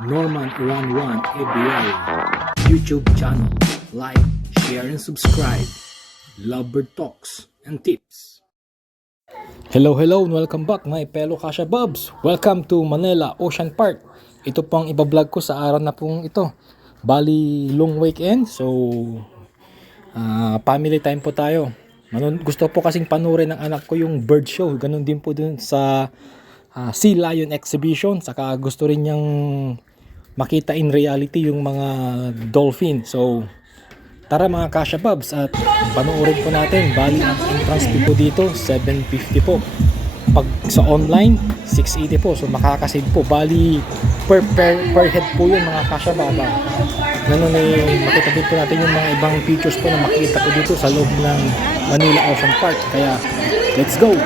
Normaniran1 Aviary YouTube channel. Like, share, and subscribe. Lovebird talks and tips. Hello, and welcome back my fellow Ka-Shababs. Welcome to Manila Ocean Park. Ito pong ibablog ko sa araw na pong ito. Bali, long weekend. So, family time po tayo. Gusto po kasing panurin ng anak ko yung bird show. Ganun din po dun sa sea lion exhibition. Saka gusto rin niyang makita in reality yung mga dolphin. So, tara mga Ka-Shababs at panoorin po natin. Bali, ang entrance fee po dito, 750 po. Pag sa online, 680 po. So, makakasave po. Bali, per head po yun mga Ka-Shabab. Ganun makita din po natin yung mga ibang features po na makikita po dito sa loob ng Manila Ocean Park. Kaya, let's go!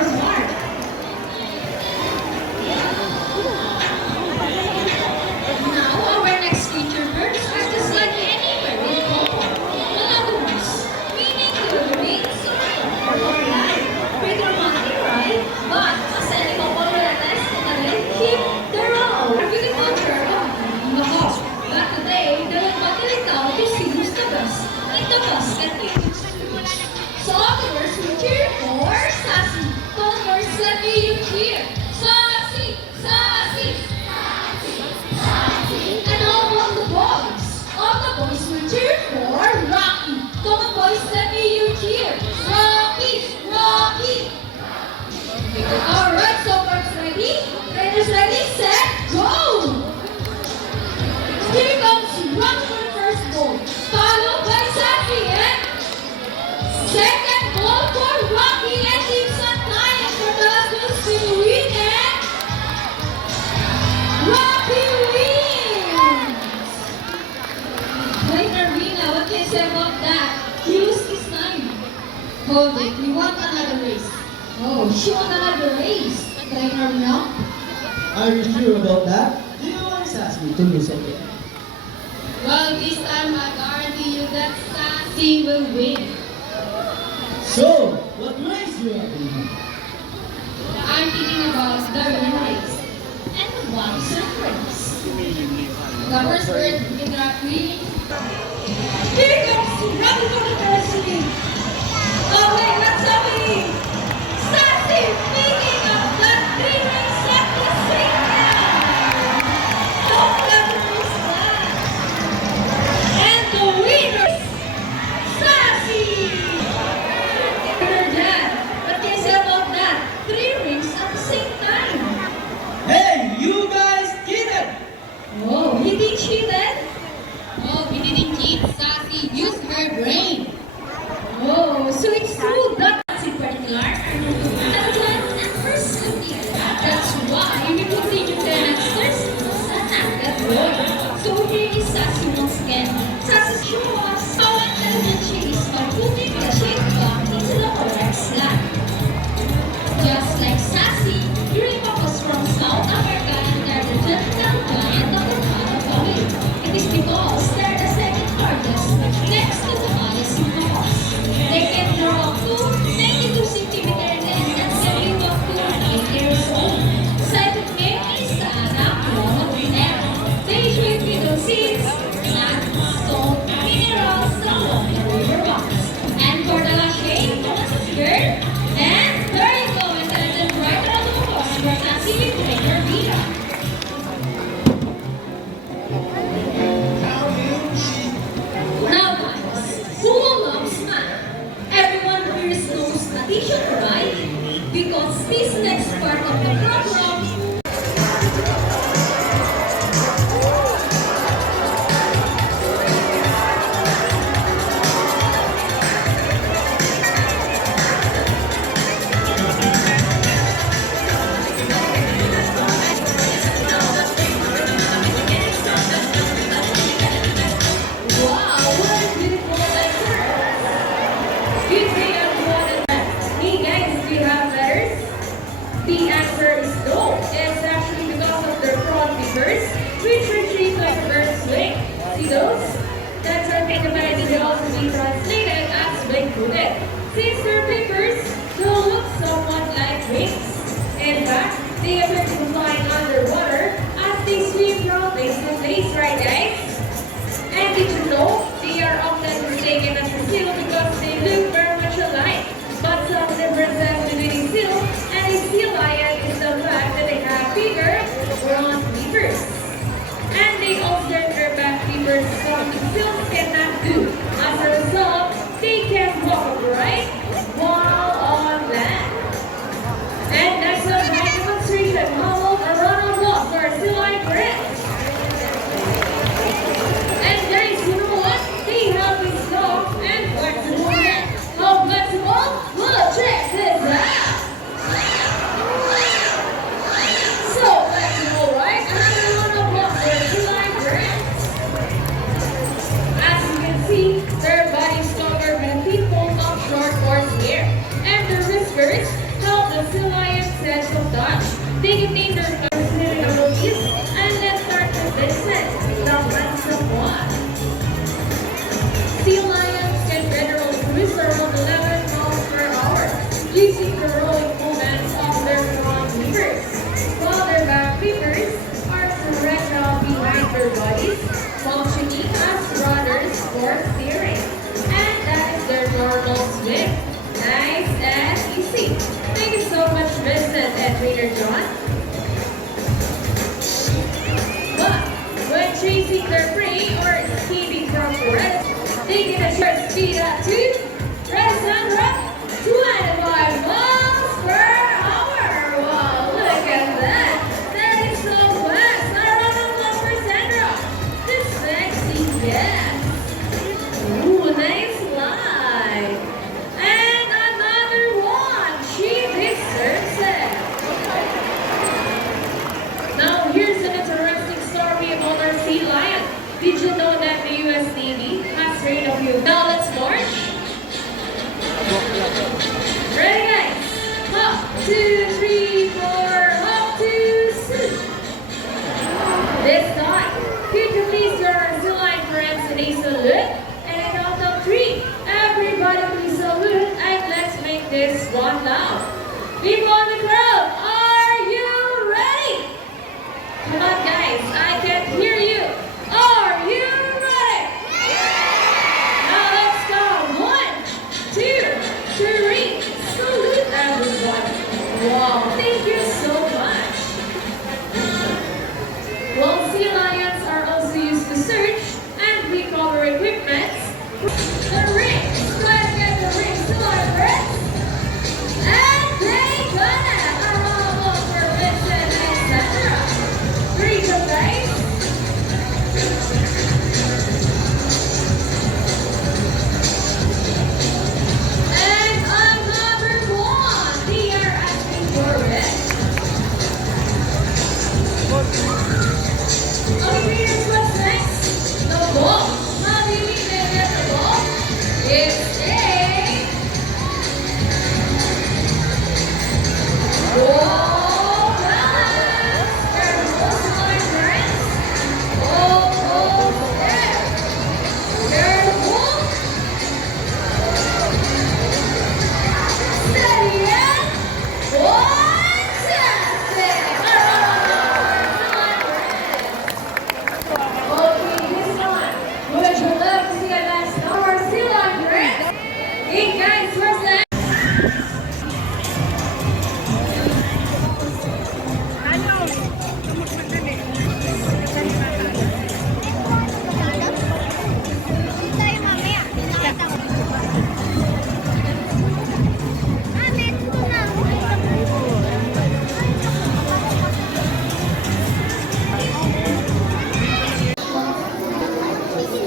So others will cheer for Sassy. Colors, let me you cheer. Sassy, Sassy, Sassy, Sassy. And all of the boys will cheer for Rocky. Come on boys, let me you cheer. Rocky, Rocky. Alright, so birds ready? Trainers ready, set, go! Here comes Rocky for the first ball. Followed by Sassy and second ball for Rocky and Team Santayan for the last one to win and Rocky wins! Wait, Arena, what can you say about that? He lost his time. Hold it, we want another race. Oh, she won another race. Trainer now? Are you sure about that? Do you want Sassy to lose again? Well, this time I guarantee you that Sassy will win. So, what race you are thinking? I'm thinking about the race and the one surprise. The first bird in the queen. Here comes Rocky for the first win. Oh wait, what's happening? Sassy picking up the three rings at the same time. Don't let me miss that. And the winner, Sassy. What can you say about that? Three rings at the same time. Hey, you guys cheated! Oh, he did cheated? Oh, we didn't cheat. Sassy used her brain. Oh, so it's true that in particular are not intelligent and persistent. That's why we continue to youngsters attack that boy. So here is Sassy once again. Sassy show us how intelligent she is by putting the shade block into the correct slot. Just like Sassy, during was from South America and they're the genital giant of the Manial family. It is because they're the second largest next to the Manial macaws. They can grow up to 92 centimeters length and 72 to 8 years old. Second male is the anak of the neck. They drink little seeds, nuts, salt, minerals, along the river rocks. And for the last shade, what's a girl? And there you go, intelligent right around the course for Sassy Trainer Vita. Now guys, who loves math? Everyone here knows addition, right? Because this next part of the program the answer is no. It's actually because of their front fingers, which retreat like a bird's wing. See those? That's our technically can also be translated as wing-footed. Since their fingers will look somewhat like wings. In fact, they appear to fly underwater as they swim from place to place. Making the first speed up to Alexandra, 25 miles per hour. Wow, look at that. That is so fast. A round of applause for Sandra. The sexy cat. Ooh, nice slide. And another one. She deserves it. Now, here's an interesting story about our sea lion. Did you know that the U.S. Navy has trained a few? Now, let's march. Ready, guys? Hop, 2, 3, 4, hop, 2, sit. This time, could you please join our sea lion friends in a salute? And I count of 3. Everybody please salute and let's make this one loud. People in the crowd, are you ready? Come on, guys, I can hear you. Are you ready? Now let's go. 1, 2, 3. Salute everyone. Wow, thank you so much. Well, sea lions are also used to search and recover equipment. The rings, try to get the rings to our birds. And they got it. A round of applause for Vincent and Sandra. 3 to guys. And another one. They are asking for it. Okay, here's what's next. The ball. How do you mean they get the ball? It's a ball balance. Careful, my friends. Almost there. Careful. Steady and fantastic. Okay, this one. Would you love to see a nice number still on friends? Hey guys, where's that?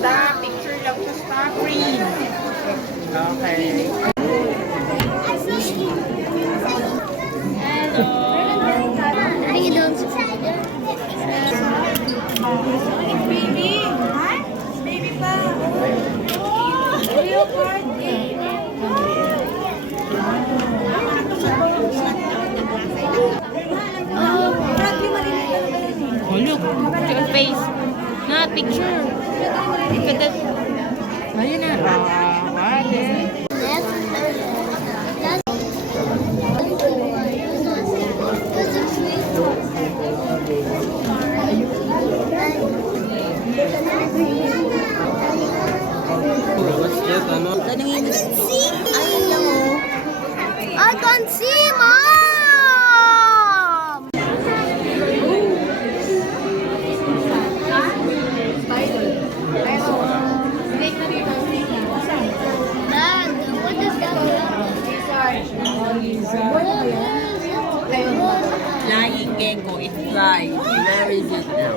Star picture lang sa star green. Okay. Baby. Baby pa. Real party. Oh, look. Look at face. Not picture. Look at that. Ayun na. I can see Mom! Dad, what is that? Flying gecko. It flies. Where is it now?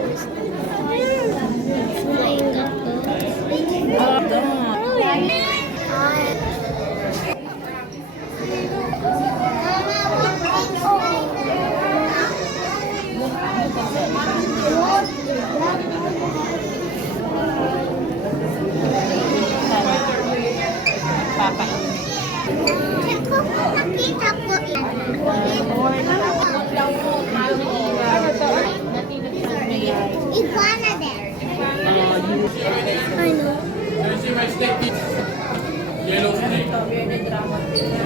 Papa. Nakita ko iguana there. I know.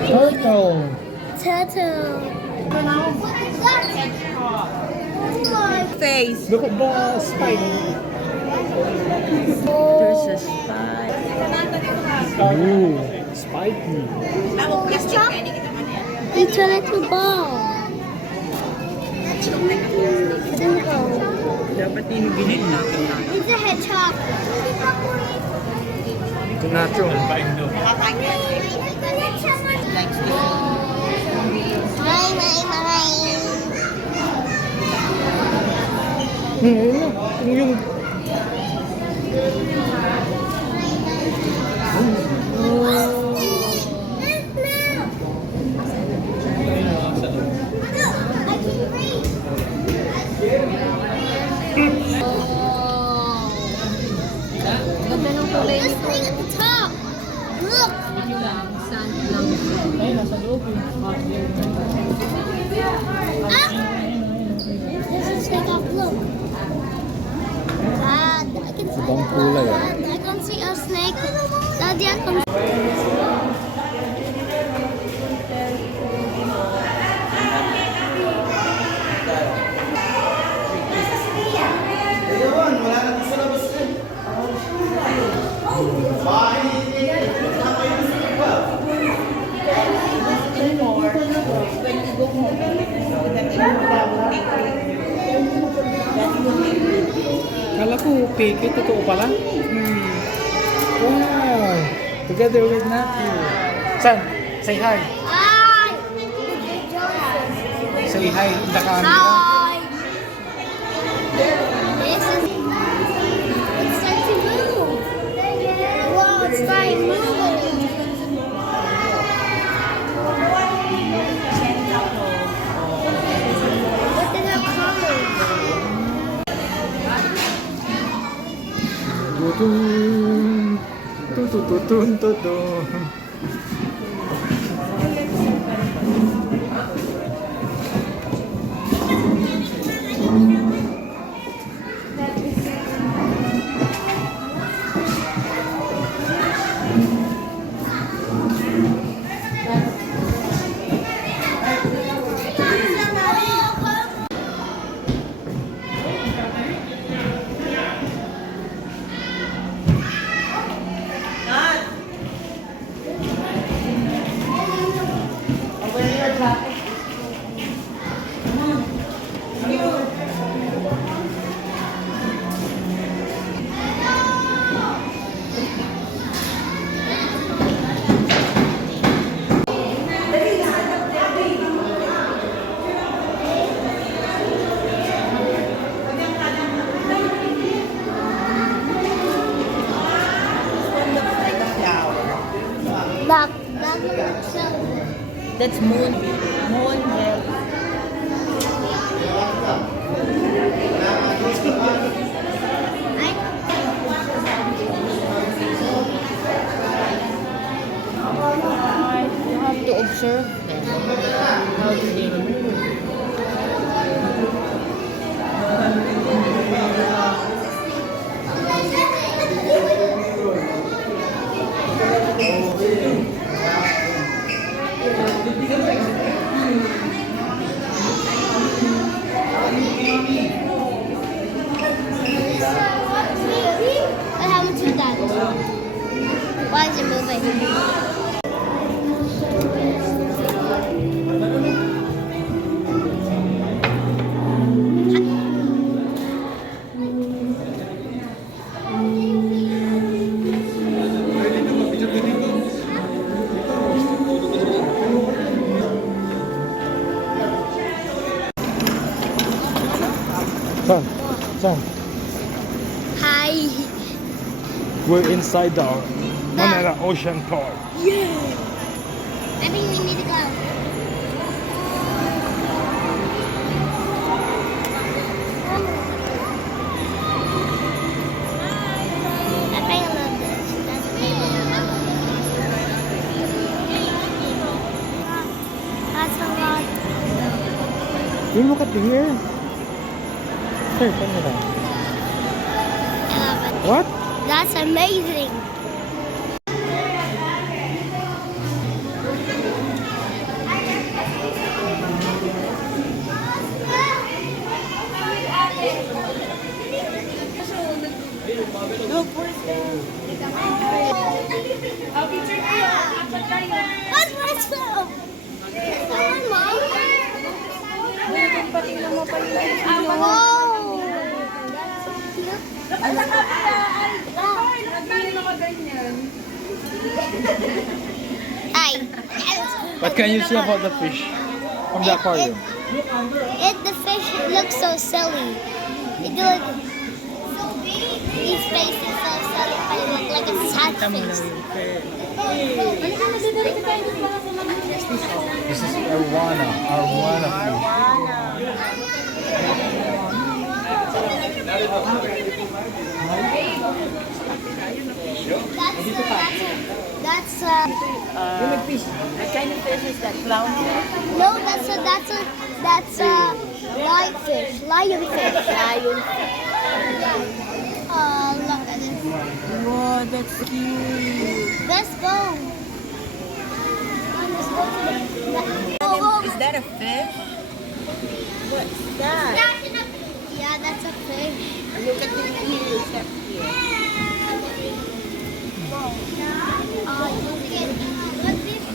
Turtle. Turtle. Face. Look at the spike. There's a spy. Ooh, spiky. It's a little ball. Dapat tinuginin natin. It's a hedgehog. Ito natin. Yung Ganda ng kulay Let's nito. stay at the top. Look. Sand lang. Ah. This is like a look. Dad, I can see. ibang kulay ah. Dad, I can see a snake. Daddy, I can. Kala ko fake, totoo pala. Wow! Together with Matthew. Son, say hi. Hi. Say hi in the camera. Hi. This is. It's starting to move. Wow, it's starting moving. What is that color? Tutun. Tutututun tutun. That looks so. That's moon. Moon gel. You have to observe them. How do they move? What happened to that? Why is it moving? Son, Hi. we're inside the Manila Ocean Park. I think we need to go. I think I love this. That's That's a lot. You look at here. Here, turn it on. I love it. What? That's amazing. What's my phone? Mom? Oh! At saka, ay, nagmano na ka ganyan. Hi. What can you say about the fish from the aquarium? The fish looks so silly. It look so big. His face is so silly. But it look like a sad face. This is arowana fish. That's What kind of fish is that? Clownfish? no, that's a lion fish. Lion fish. Oh, look at this. Wow, that's cute. Let's go. Let's go to the. Oh, Is that a fish? What's that? yeah, that's a fish. Look at the ears up here.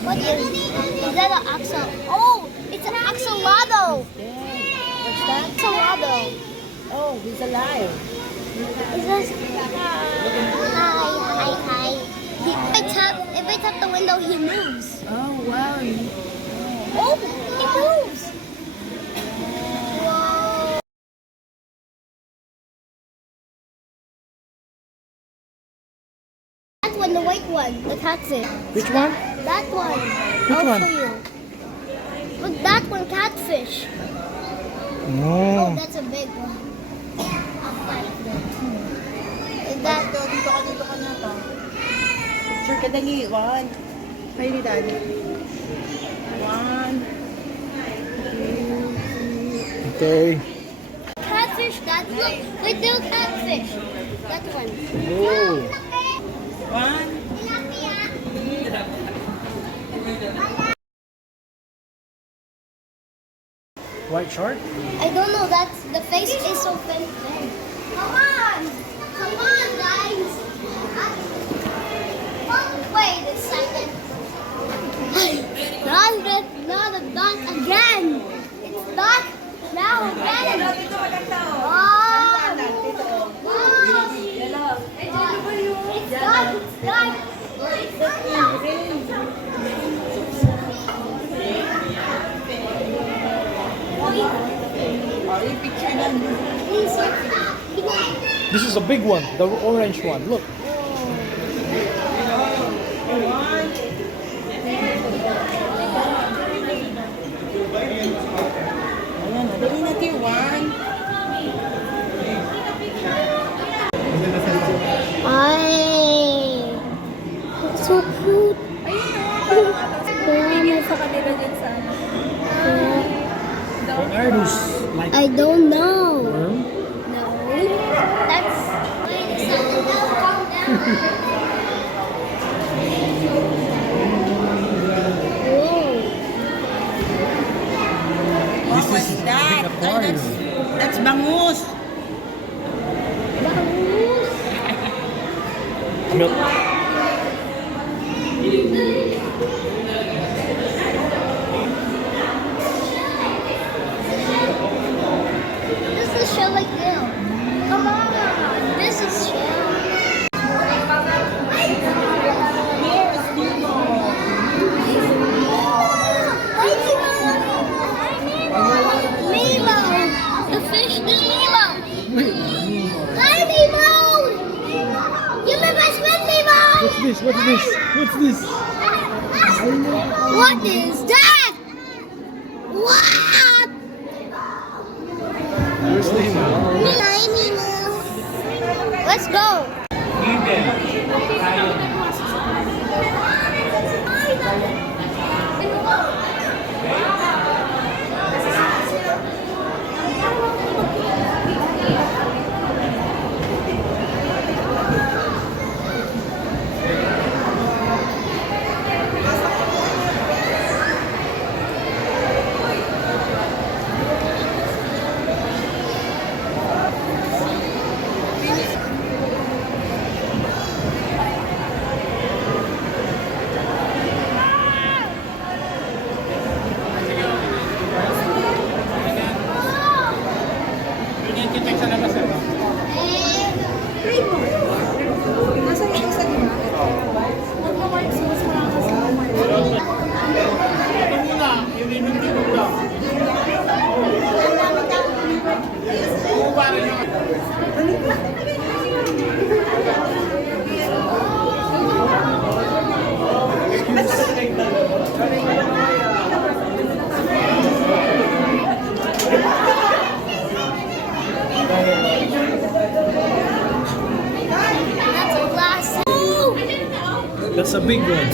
What is that an axle? Oh, it's an axolotl. What's that? Axolotl. Oh, he's alive. Is this? Hi. If I tap the window, he moves. Oh, wow. Oh, he moves. Whoa. That one, the white one, the catfish. Which one? That one. Which I'll one? show you. Look, that one, catfish. Oh, No. that's a big one. Is that? Dito ka na to. Picture ka dali. One. Kayo dad. One. Okay. Catfish, that look. Wait, no catfish. That one. Oh. One. White shark? I don't know. That's the face is so thin. Come on, guys. Wait a second. Not a dot again. It's dot now again. Wow. It's dot. It's This is a big one, the orange one. Look. Ayan, dali natin. One. Ay, so cute. Sa kanila dyan sa What are those? Like I don't know. worm? No. That's. Wait a second. Calm down. Whoa. This What's is that? big aquarium. That's bangus. Milk. This is shell like Bill. Come on. This is shell. Nemo. The fish is Nemo. Hi, Nemo. You're my best friend, Nemo. What's this? What's this? What's this? What is that? What? Where's Nemo? Hi, Nemo. Let's go. That's a big one.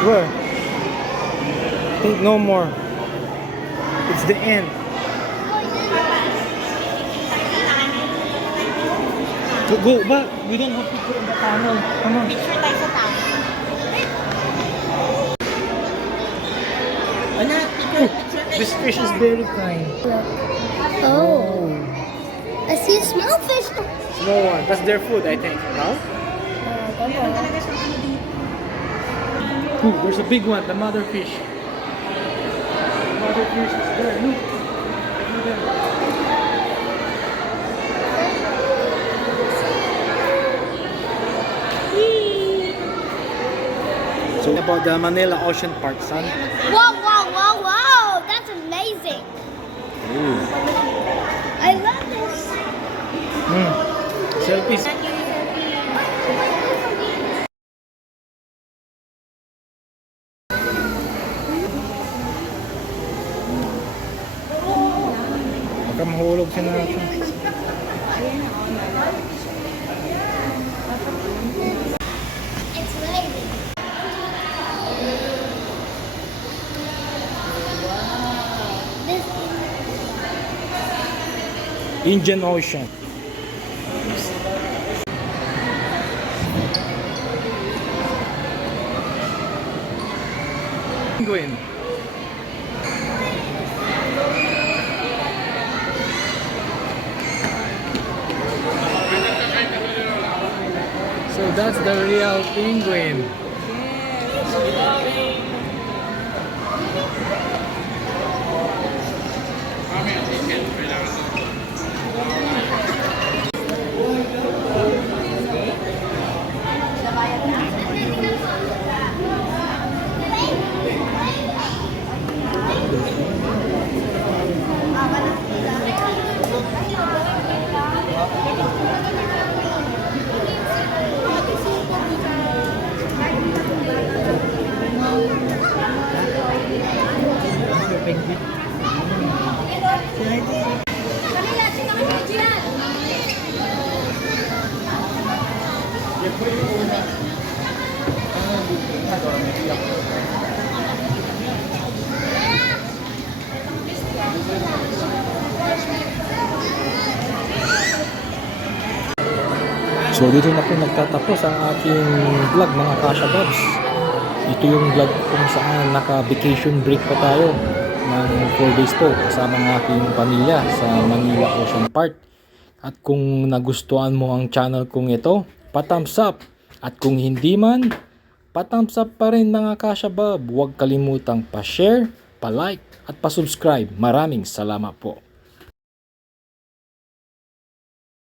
Where? Think no more. It's the end. Go back. We don't have to go in the tunnel. Come on. Picture tayo sa town. Anak, picture tayo. This fish is very kind. Oh. I see a small fish. Small one. That's their food, I think. No? Ooh, there's a big one. The mother fish. The mother fish is there. Look. Look at that. So about the Manila Ocean Park, son. Wow, wow, wow, wow. That's amazing. Ooh. I love this. Selfies. Baka mahulog siya natin. It's raining. This Indian Ocean. Penguin. So that's the real penguin. So dito na po nagtatapos ang aking vlog mga Ka-Shababs. Ito yung vlog kung saan naka-vacation break pa tayo ng 4 days po kasama ng aking pamilya sa Manila Ocean Park. At kung nagustuhan mo ang channel kong ito, pa-thumbs up. At kung hindi man, pa-thumbs up pa rin mga Ka-Shabab. Huwag kalimutang pa-share, pa-like at pa-subscribe. Maraming salamat po.